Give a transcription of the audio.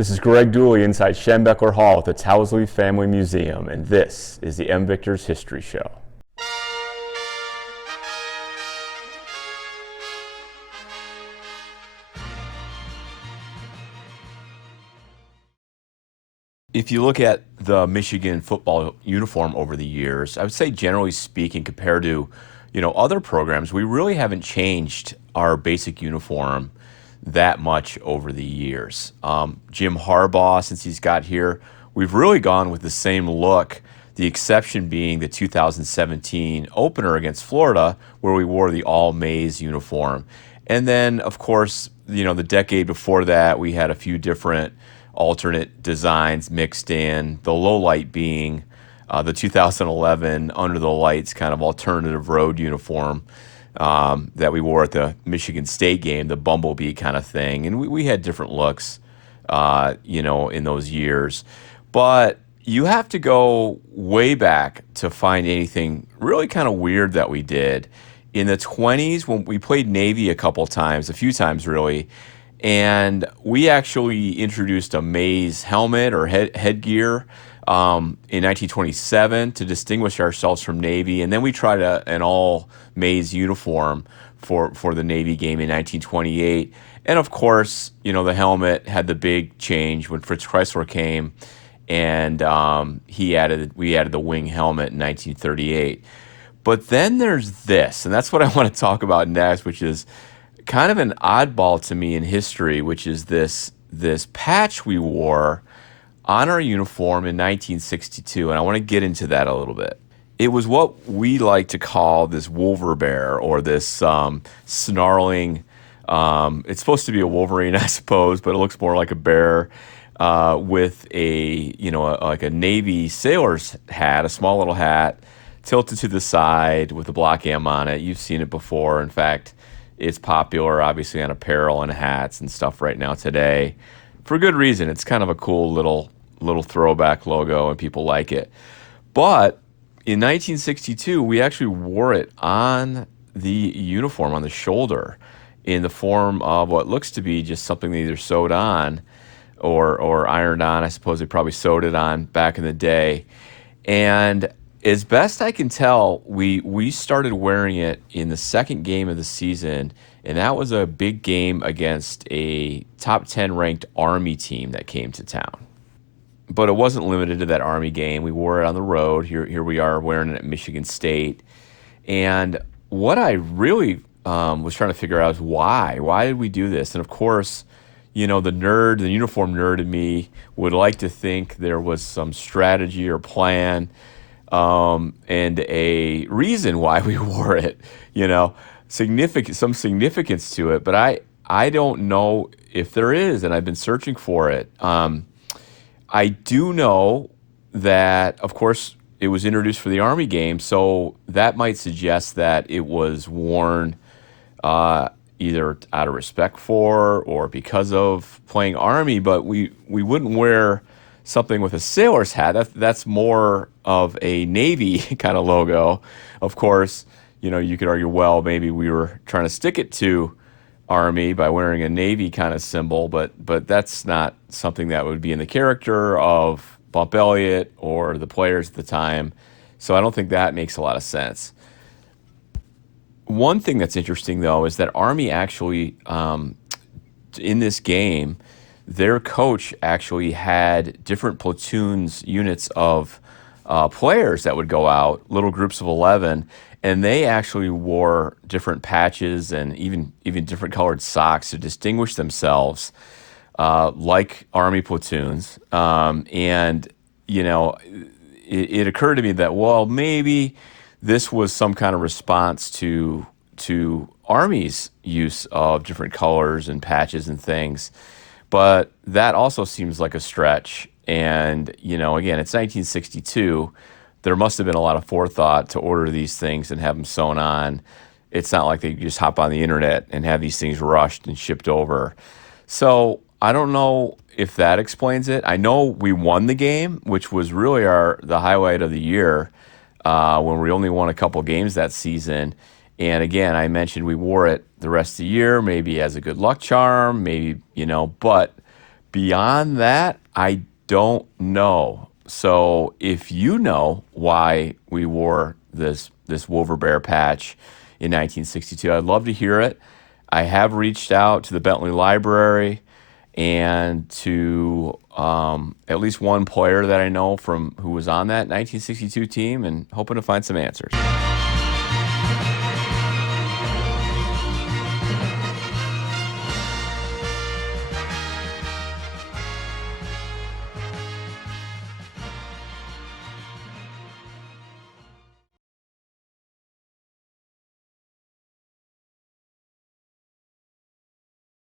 This is Greg Dooley inside Schembeckler Hall at the Towsley Family Museum, and this is the M. Victor's History Show. If you look at the Michigan football uniform over the years, I would say generally speaking, compared to, other programs, we really haven't changed our basic uniform that much over the years. Jim Harbaugh, since he's got here, we've really gone with the same look, the exception being the 2017 opener against Florida, where we wore the all-maize uniform. And then, of course, the decade before that, we had a few different alternate designs mixed in, the low light being the 2011 under the lights kind of alternative road uniform that we wore at the Michigan State game, the bumblebee kind of thing. And we had different looks, in those years. But you have to go way back to find anything really kind of weird that we did. In the 20s, when we played Navy a few times really, and we actually introduced a maize helmet or headgear in 1927 to distinguish ourselves from Navy. And then we tried an all-maize uniform for the Navy game in 1928. And of course, the helmet had the big change when Fritz Chrysler came, and we added the wing helmet in 1938. But then there's this, and that's what I want to talk about next, which is kind of an oddball to me in history, which is this patch we wore on our uniform in 1962, and I want to get into that a little bit. It was what we like to call this Wolverbear, or this snarling, it's supposed to be a Wolverine, I suppose, but it looks more like a bear with like a Navy sailor's hat, a small little hat, tilted to the side with a block M on it. You've seen it before. In fact, it's popular, obviously, on apparel and hats and stuff right now today, for good reason. It's kind of a cool little throwback logo, and people like it. But in 1962, we actually wore it on the uniform, on the shoulder, in the form of what looks to be just something they either sewed on or ironed on. I suppose they probably sewed it on back in the day. And as best I can tell, we started wearing it in the second game of the season, and that was a big game against a top 10 ranked Army team that came to town. But it wasn't limited to that Army game. We wore it on the road. Here we are wearing it at Michigan State. And what I really was trying to figure out is why. Why did we do this? And of course, the uniform nerd in me would like to think there was some strategy or plan and a reason why we wore it, some significance to it. But I don't know if there is, and I've been searching for it. I do know that, of course, it was introduced for the Army game, so that might suggest that it was worn either out of respect for or because of playing Army, but we wouldn't wear something with a sailor's hat. That's more of a Navy kind of logo. Of course, you could argue, well, maybe we were trying to stick it to Army by wearing a Navy kind of symbol, but that's not something that would be in the character of Bump Elliott or the players at the time. So I don't think that makes a lot of sense. One thing that's interesting, though, is that Army actually, in this game, their coach actually had different platoons, units of players that would go out, little groups of 11, and they actually wore different patches and even different colored socks to distinguish themselves, like Army platoons. It occurred to me that, well, maybe this was some kind of response to Army's use of different colors and patches and things. But that also seems like a stretch. And, again, it's 1962. There must have been a lot of forethought to order these things and have them sewn on. It's not like they just hop on the internet and have these things rushed and shipped over. So I don't know if that explains it. I know we won the game, which was really the highlight of the year, when we only won a couple games that season. And again, I mentioned we wore it the rest of the year, maybe as a good luck charm, maybe, but Beyond that, I don't know. So if you know why we wore this Wolverbear patch in 1962, I'd love to hear it. I have reached out to the Bentley Library and to at least one player that I know from who was on that 1962 team, and hoping to find some answers.